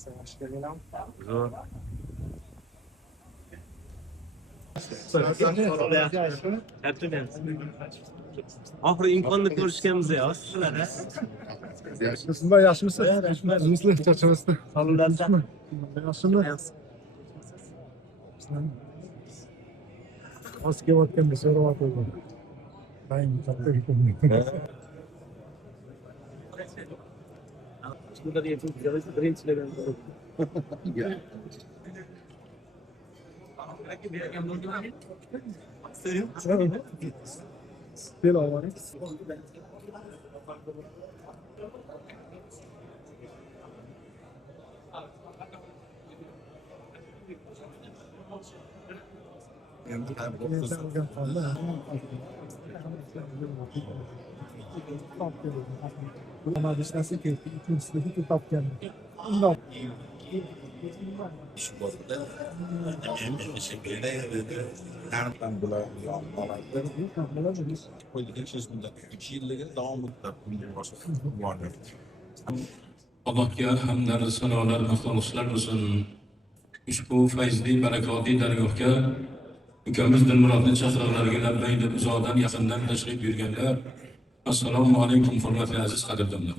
Zo'r. Oxiri imkonni ko'rishganmiz ya. Yaxshimisizlar, yaxshimisiz? Yaxshimisiz? Charchamasdan. Salonlardan. Yaxshimi? Hozir kelayotganda so'rayotgandim. Ayni katta ekan. Değil o. Ama düşünsene ki ikincisindeki kitap geldi. Bundan. Allohga hamdlar, sanolar, maqtovlar bo'lsin. Ushbu fayzli, barakotli dargohga ukamiz Dilmurodning chaqiriqlariga labbay deb uzoqdan yaqindan tashrif buyurganlar. Assalomu alaykum hurmatli aziz qadrdonlar.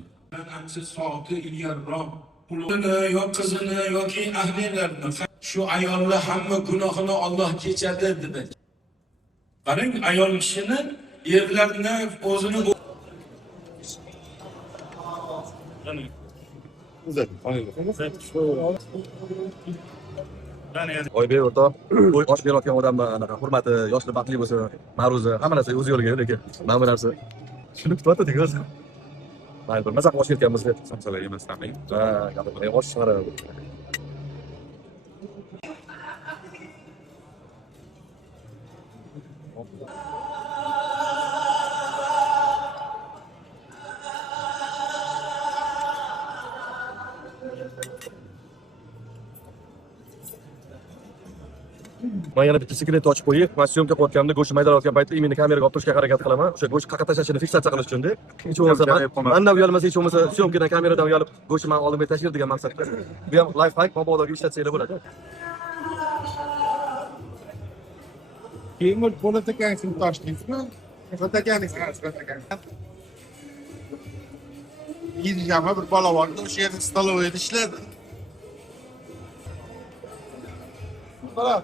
Siz soati ilgariroq qulini yo qizini yoki ahlilarni shu ayollar hamma gunohini Alloh kechadi dedi. Qarang, ayol kishini erlarni o'zini Oybek o'rtoq, osh berayotgan odamlar anaqa hurmati, yoshli baxtli bo'lsa, ma'ruza, hamma narsa o'z yo'liga, lekin mana bu narsa shuni kutyapti o'zi. Mayli, bir mazaq osh ketganmiz deb sansalar emasdan. Ha, gapirmay osh chiqaradi. Men yana bitta sekret ochib qo'yib, men syomka qilayotganimda go'sht maydalayotgan paytda meni kameraga olib turishga harakat qilaman. O'sha go'sht qaqa tashlashini fiksatsiya qilish uchun. Hech bo'lmasa mendan uyalmasa, hech bo'lmasa syomkadan kameradan uyalib go'shtni men oldimga tashlaydi degan maqsadda. Bu ham life hack, mabodoga ishlatsanglar bo'ladi. Keyin bo'latakansiz Toshkentmi? Bo'latakansiz. Yig'ama bir bola bor, o'sha yerda stoloviyada ishladi. Bola.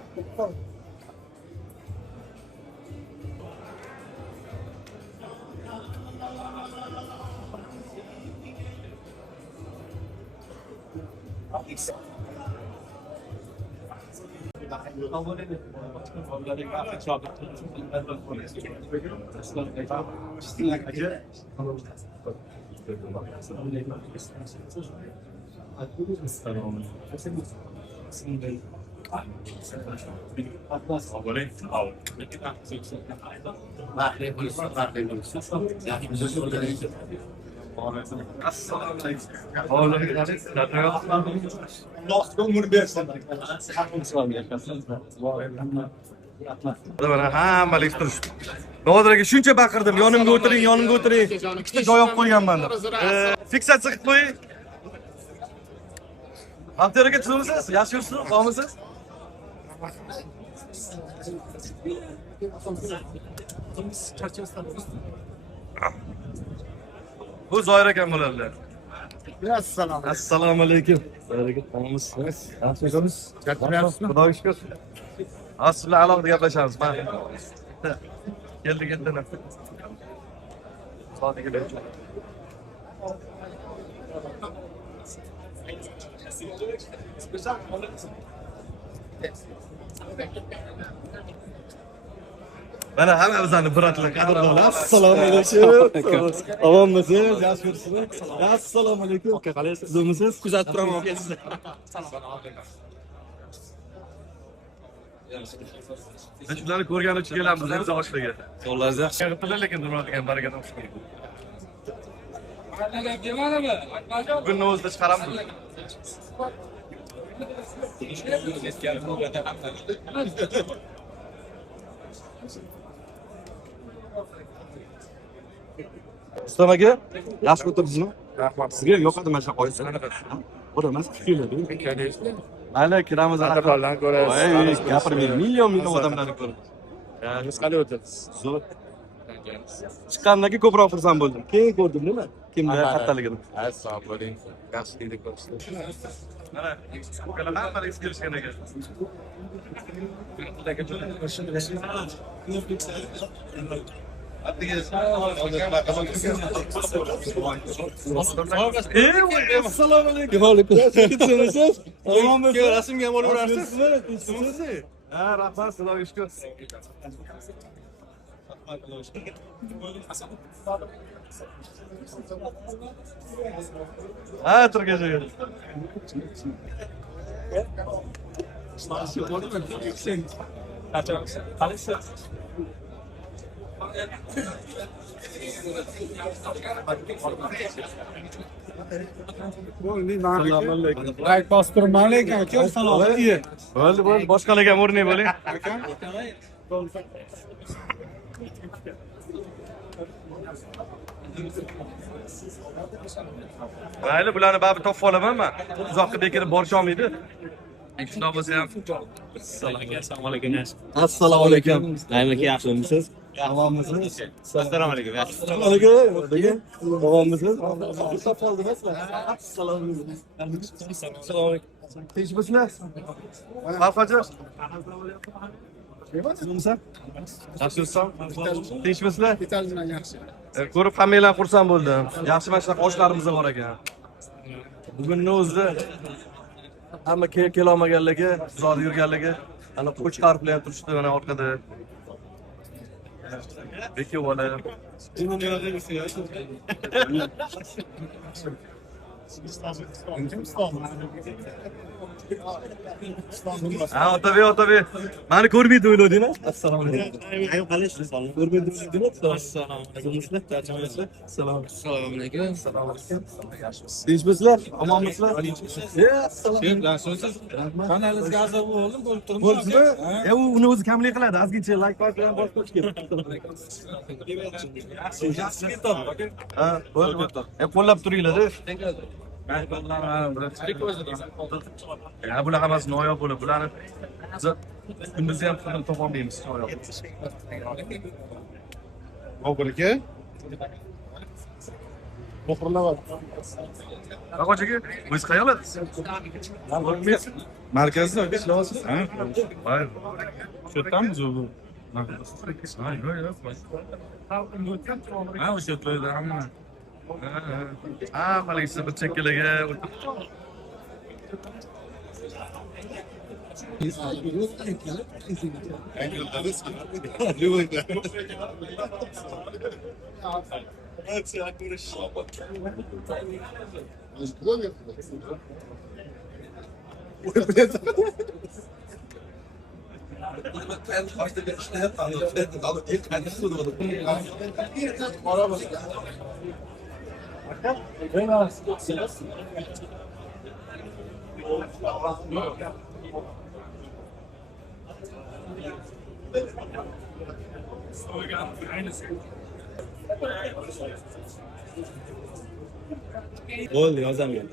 Hammalik turishdi. Nodiraga shuncha baqirdim, yonimga o'tiring, yonimga o'tiring. Ikkita joy olib qo'yganman deb. Fiksatsiya qilib qo'ying. Hamteraga tushimsiz? Yaxshi yuribsiz? Sog'misiz? Bu Zoir akam bo'ladilar. Assalomu alaykum. Sog'misiz? Yaxshimisiz? Xudoga shukr. Asli alohida gaplashamiz. Keldik endi. Soatiga berib. Mana hammamizni biratlar qadrdonlar. Assalomu alaykum. Omonmisiz? Yaxshimisiz? Assalomu alaykum. Qalaysiz? Sizmisiz? Kuzatib turaman aka sizni. Sizlarni ko'rgan uchun kelamiz biz oshliga. Yo'llaringiz yaxshi. Qilib lekin duradigan barakadan xush ko'ring. Bugunni o'zida chiqaramiz. Ustam aka, yaxshi o'tirdingizmi? Rahmat. Sizga yoqadi mana shu qo'ysin. O'ramas, keladi. Mayli, kiramiz. Anafarlarni ko'rasiz. Voy, gapirmang. Million odamlarni ko'rib. Biz qanday o'tamiz? Zo'r. Chiqqandan keyin ko'proq xursand bo'ldim. Keyin ko'rdim nima? Kimda kattaligini. Assalomu alaykum. Yaxshilikni ko'rishdi. Mana, bular hamma kelishgan ekan. Assalomu alaykum. Kechirasiz? Rasmga ham olaverasiz? Ha, rahmat, Xudoga shukr. Ha, turgacha. Like bostirmang lekin aka, salom. Bo'ldi, boshqalarga ham o'rnak bo'ling. Mayli, bularni baribir topib olaman men. Uzoqqa bekitib borish olmaydi. Shundoq bo'lsa ham. Assalomu alaykum. Assalomu alaykum. Naymanki yaxshimisiz? Ahvolmisiz? Assalomu alaykum. Assalomu alaykum. Ahvolmisiz? To'xtab qoldingizmi? Assalomu alaykum. Tinchmisizlar? Alfajon. Yaxshimisan? Yaxshimisan? Tinchmisizlar? Yaxshi. Ko'rib hammalar xursand bo'ldim. Yaxshi mana shunaqa oshlarimiz bor ekan. Bugunni o'zida hamma kelolmaganligi, uzoq yurganligi, ana qo'chqar bilan turishdi mana orqada. Bekov bola. Ha, Otabek. Meni ko'rmaydi o'yladingmi? Assalomu alaykum. Ko'rmaydi o'yladingmi? Assalomu alaykum. Assalomu alaykum. Tinchmisizlar? Omonmisizlar? Kanalingizga a'zo bo'ldim, bo'lib turibman. Bo'libmi? Uni o'zi kamlik qiladi. Ozgincha like bilan boshqa kerak. Ha, bo'ldi. Qo'llab turinglar-da. Ya bular hammasi noyob bo'lib, bularni kunduzi ham qilib topa olmaymiz. Obur aka. To'g'rilab. Aqochaga, o'zingiz qayerladasiz? Markazda ishlayapsiz? Ha? Voy. Shu yerdamiz u. Ha, yo'q. Ha, o'sha to'yda hamma. Ha, maliksa bir chekkalarga Bo'ldi, yozaman.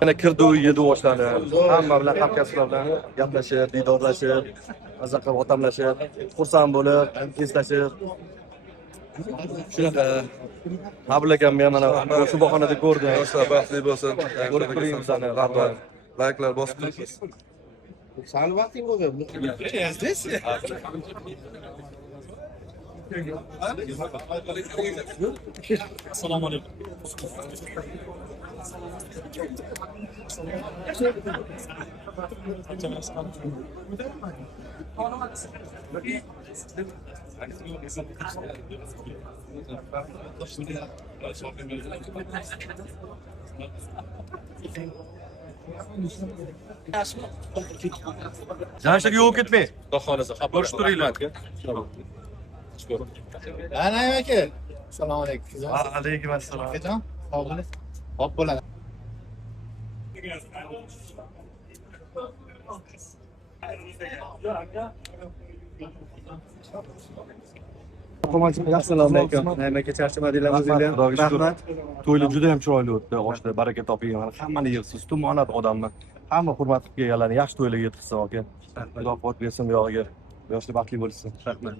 Mana kirdi uyga boshladi. Hamma bilan hamkasblar bilan gaplashib, diydorlashib, maza qilib otamlashib, xursand bo'lib, eslashib. Shunaqa. Habl akam men mana shu bahonada ko'rdim. Yoshlar baxtli bo'lsin. Ko'rib turibmiz ana, rahmat. Like'lar bosib turibsiz. Sal vaqting bo'lgan. Assalomu alaykum. Jamshid yo'q ketmang. Xudo xolasa, xabar Ko'rishib turinglar. Ana aka. Assalomu alaykum. Alaykum assalom. Akajon, Hop bo'ladi. Assalomu alaykum. Nimaga charchamadinglarmi? Xudoga shukur. Rahmat. To'ylar juda ham chiroyli o'tdi. Oshda baraka toping. Hammani yig'siz, tumonat odamni. Hamma hurmat qilib kelganlarni yaxshi to'ylarga yetkazsin aka. Xudo quvvat bersin buyog'iga. Yoshli baxtli bo'lsin. Rahmat.